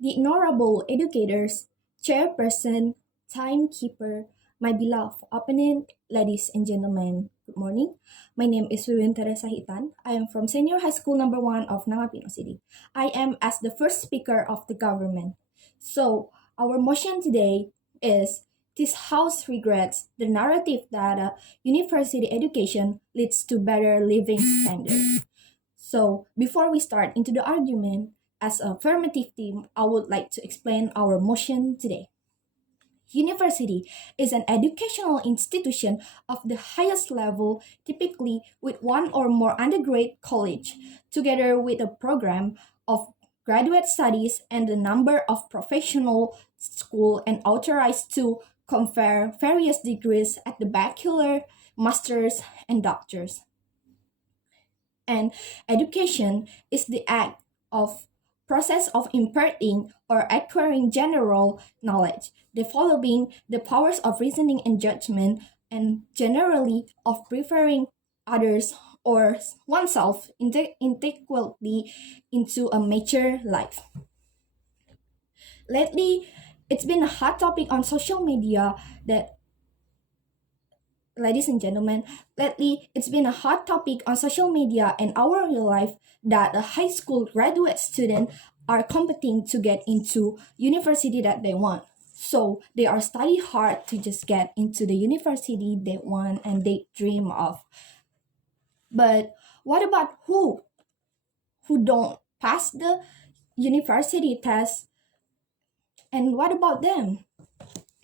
the honorable educators, chairperson, timekeeper, my beloved opponent, ladies and gentlemen, good morning. My name is Wiwin Teresa Hitan. I am from Senior High School Number 1 of Nangapino City. I am as the first speaker of the government. So, our motion today is this House regrets the narrative that university education leads to better living standards. So, before we start into the argument, as a affirmative team, I would like to explain our motion today. University is an educational institution of the highest level, typically with one or more undergraduate college, together with a program of graduate studies and the number of professional school and authorized to confer various degrees at the bachelor, master's, and doctors. And education is the act of process of imparting or acquiring general knowledge, developing the powers of reasoning and judgment, and generally of preferring others or oneself integrally into a mature life. Lately, it's been a hot topic on social media that ladies and gentlemen, lately it's been a hot topic on social media and our real life that a high school graduate student are competing to get into university that they want. So they are study hard to just get into the university they want and they dream of. But what about who don't pass the university test, and what about them?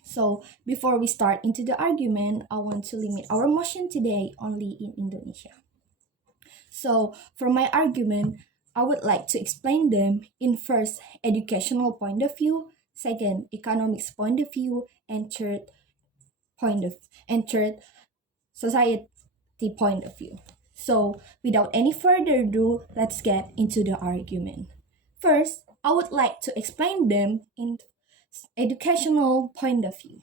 So before we start into the argument, I want to limit our motion today only in Indonesia. So for my argument, I would like to explain them in first educational point of view, second economics point of view, and third society point of view. So without any further ado, let's get into the argument. First, I would like to explain them in educational point of view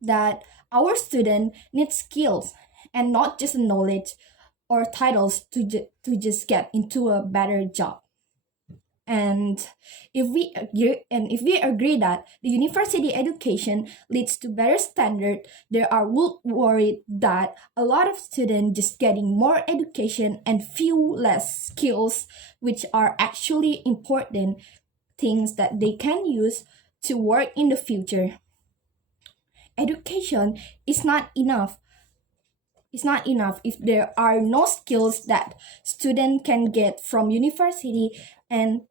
that our student needs skills and not just knowledge or titles to just get into a better job. And if we agree that the university education leads to better standard, there are worried that a lot of students just getting more education and few less skills, which are actually important things that they can use to work in the future. Education is not enough. It's not enough if there are no skills that student can get from university and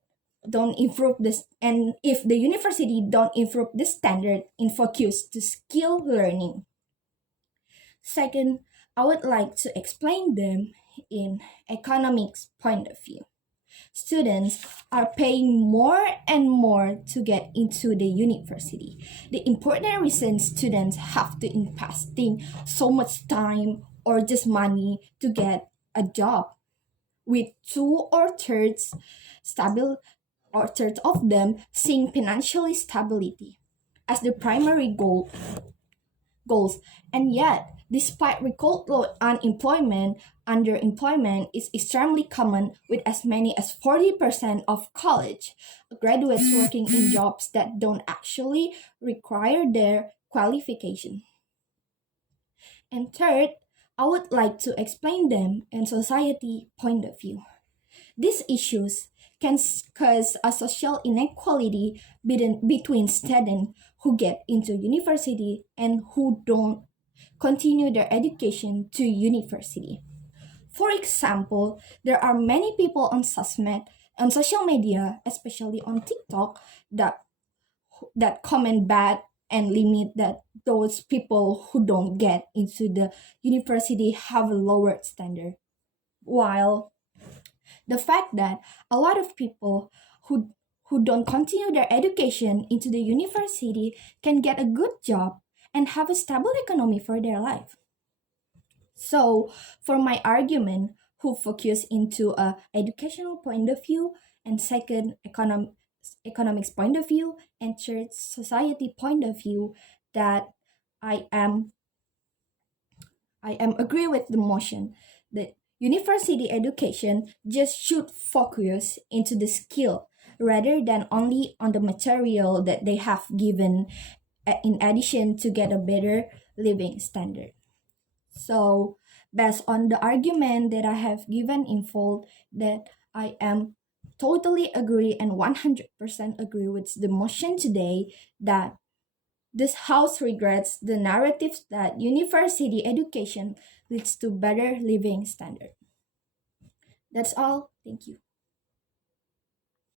don't improve this, and if the university don't improve the standard in focus to skill learning. Second, I would like to explain them in economics point of view. Students are paying more and more to get into the university. The important reason students have to investing so much time or just money to get a job, with two or thirds stable or third of them seeing financially stability as the primary goals. And yet, despite record low unemployment, underemployment is extremely common with as many as 40% of college graduates working in jobs that don't actually require their qualification. And third, I would like to explain them in society point of view. These issues can cause a social inequality between students who get into university and who don't continue their education to university. For example, there are many people on social media, especially on TikTok, that comment bad and limit that those people who don't get into the university have a lower standard. While the fact that a lot of people who don't continue their education into the university can get a good job and have a stable economy for their life. So, for my argument, who focus into a educational point of view, and second economics point of view, and third society point of view, that I am I am agree with the motion that university education just should focus into the skill rather than only on the material that they have given in addition to get a better living standard. So, based on the argument that I have given in full, that I am totally agree and 100% agree with the motion today that this House regrets the narratives that university education leads to better living standard. That's all. Thank you.